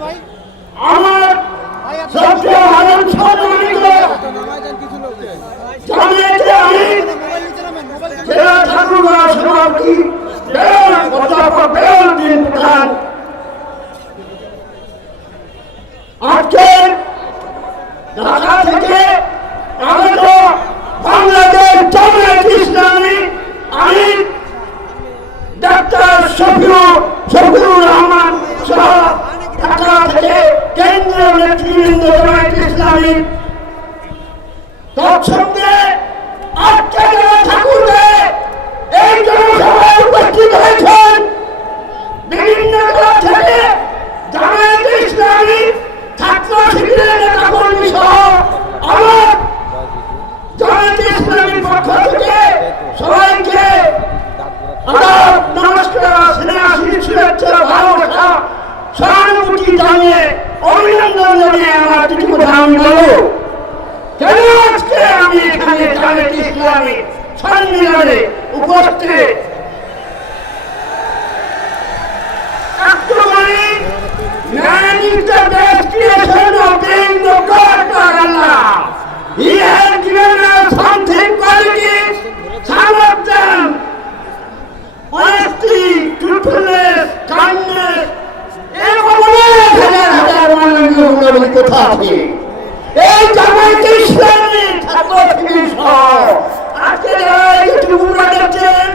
আমার সবচেয়ে আনন্দ সম্মানিত জানিয়েছে আমি জেলা ঠাকুরগাঁও সভাপতি অধ্যাপক বেলুদ্দিন প্রধান আজকে ঢাকা থেকে আগত বাংলাদেশ জামায়াত ইসলামী আমি ডাক্তার শফিউর রহমান সহ ঢাকা থেকে কেন্দ্রীয় নেতৃবৃন্দ জামায়াত ইসলামী তৎসঙ্গে আজকে ঠাকুরে এই জনসভায় উপস্থিত হয়েছেন বিভিন্ন দল থেকে জামায়াত ইসলামী ছাত্র শিবিরের নেতা কর্মী সহ আমার জামায়াত ইসলামীর পক্ষ থেকে সবাইকে আদাব নমস্কার স্নেহাশীষ শুভেচ্ছা ভালোবাসা সহানুভূতি জানিয়ে অভিনন্দন জানিয়ে আমার কিছু কথা আমি বলব। কেন আজকে আমি এখানে জামায়াত ইসলামী সম্মেলনে উপস্থিত Man is the best creation of being the God of Allah. He has given us something qualities, some of them honesty, truthfulness, kindness. এরকম অনেক হাজার মাননীয় গুণাবলী কোথা আছে এই জামায়াত ইসলামী ছাত্র শিবির সহ আজকে যারা এই টুকুরা দেখছেন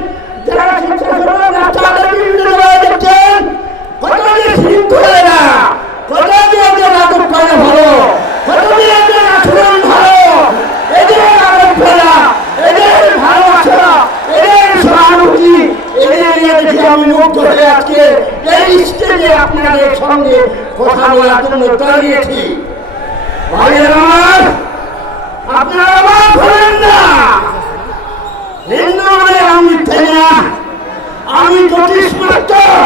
যারা শিক্ষা সমাজ রাস্তাঘাটে বিভিন্ন জায়গায় দেখছেন কত যে শৃঙ্খলেরা কত যে এদের নাটক করে ভালো কত যে এদের আচরণ ভালো এদের আদব ফেরা এদের ভালোবাসা এদের সহানুভূতি এদের নিয়ে দেখে আমি মুগ্ধ হয়ে আজকে এই স্টেজে আপনাদের সঙ্গে কথা বলার জন্য দাঁড়িয়েছি। ভাইয়ের আমার আপনারা অবাক হলেন না হিন্দু মানে আমি তাই না আমি জ্যোতিষ মাস্টার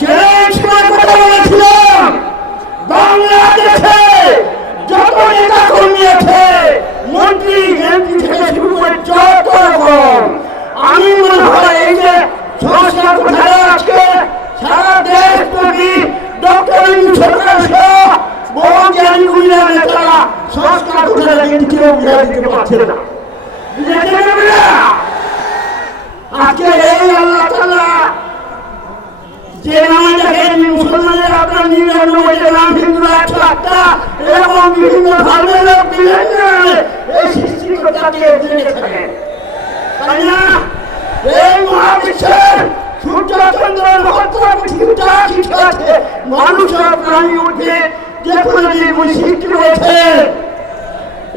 চ্যালেঞ্জ করে কথা বলেছিলাম বাংলাদেশে যত নেতা কর্মী আছে মন্ত্রী এমপি থেকে শুরু করে যত রকম আমি মনে হয় এই যে সংস্কার কোথায় আজকে সারা দেশ ব্যাপী ডক্টর সরকার সহ বহু জ্ঞানী গুণীরা নেতারা সংস্কার কোথায় কিন্তু কেউ বুঝা দিতে পারছে না আজকে এই আল্লাহ তাআলা যে নামে দেখেন মুসলমানের আপনার 99 নাম হিন্দুরা 108টা এরকম বিভিন্ন ধর্মের লোক বিভিন্ন এই সৃষ্টিকর্তাকে জেনে থাকেন তাই না এই মহাবিশ্বের সূর্য চন্দ্র নক্ষত্র পৃথিবী যা কিছু আছে মানুষ আর প্রাণী উঠে যে কোনো জীব সৃষ্টি রয়েছে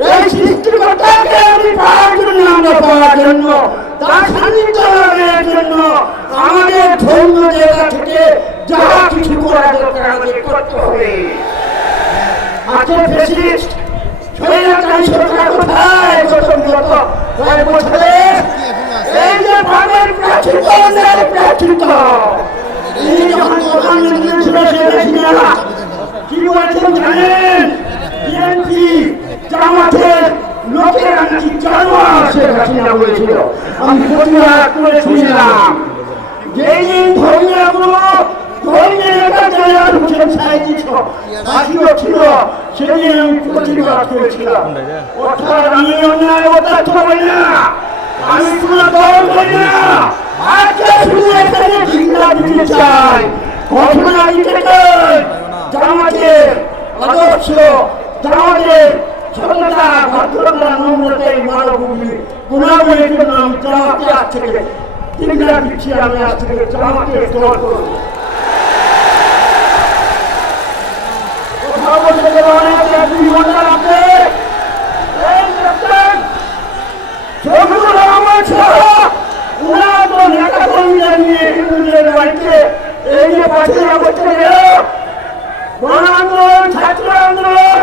এই সৃষ্টিকর্তাকে আমি পাওয়ার জন্য আমরা পাওয়ার জন্য তার সান্নিধ্য লাভের জন্য আমাদের ধর্ম জায়গা থেকে যা কিছু করা দরকার আমাদের করতে হবে। আজকে ফ্যাসিস্ট স্বৈরাচারী সরকার কোথায় গত কয়েক বছরে এই যে ভাবের প্রাচীর এই যখন প্রধানমন্ত্রী ছিল শেখ হাসিনা কি বলেছেন জানেন বিএনপি জামাতের লোকেরা নাকি জানোয়ার শেখ হাসিনা বলেছিল আমি প্রতিবাদ করে শুনলাম যেই দিন ধর্মীয় নেতা জেনারেল হোসেন সাইদি ফাঁসিও ছিল সেদিন আমি প্রতিবাদ করেছিলাম অর্থাৎ আমি অন্যায় অত্যাচার করি না আমি কোনো দল করি না আজকে শুধু এখানে জিন্দা দিতে চাই ঘটনা দিতে চাই জামাতের আদর্শ জামাতের সততা ভদ্রতা নম্রতা মানবভূমি গুণাবলীর জন্য আমি জামাতে আজ থেকে জিন্দা দিচ্ছি আমি আজ থেকে জামাতে দল করব কথা বলতে গেলে অনেক জীবনটা আছে এই দেখছেন শফিউর রহমান সহ উনার নেতা কর্মীরা নিয়ে হিন্দুদের বাড়িতে এই যে 5 আগস্ট গণ আন্দোলন ছাত্র আন্দোলন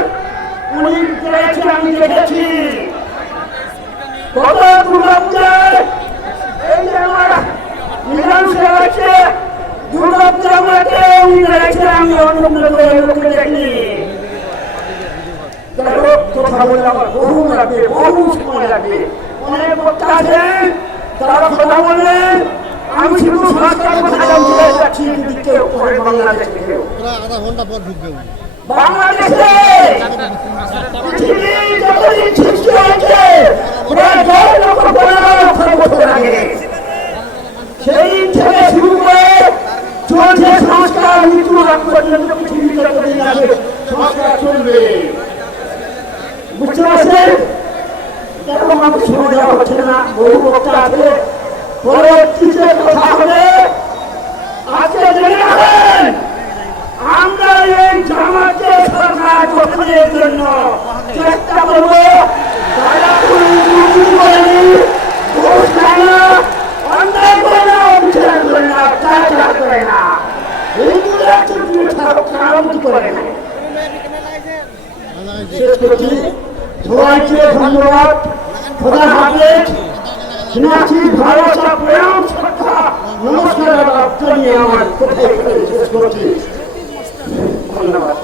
উনি করেছেন আমি দেখেছি গত দুর্গাপূজায় এই যে আমার মীমাংসা হয়েছে দুর্গাপূজা মাঠে উনি করেছেন আমি অন্য লোককে দেখিনি কথা বলে আমার বহু লাগবে বহু সময় লাগবে অনেক বক্তা আছেন তারা কথা বলেন আমি শুধু সংস্কার কথা বলতে যাচ্ছি, কিন্তু কেউ করে বাংলাদেশ কেউ আধা ঘন্টা পর ঢুকবে। বাংলাদেশে পৃথিবীর যতদিন সৃষ্টি হয়েছে প্রায় 10,15,00,000 বছর আগে, সেই থেকে শুরু করে চলছে সংস্কার, মৃত্যু আগ পর্যন্ত পৃথিবীর যতদিন আছে সংস্কার চলবে। বুঝতে পারছেন? এরকম আমাকে সময় দেওয়া হচ্ছে না, বহু বক্তা আছে, পরবর্তীতে কথা হবে। আজকে জেনে রাখেন, আমরা এই জামাতে সরকার গঠনের জন্য চেষ্টা করব। তারা কোনো দুর্নীতি করেনি, ঘুষ খায় না, অন্যায় করে না, অবিচার করে না, অত্যাচার করে না, হিন্দুদের চুক্তি খারাপি করে না। শেষ করছি, সবাইকে ধন্যবাদ, খোদা হাফেজ। সিনাছি ভালোবাসা, প্রেম, শ্রদ্ধা, নমস্কার জানিয়ে আমার কোথায় শেষ করছি। ধন্যবাদ।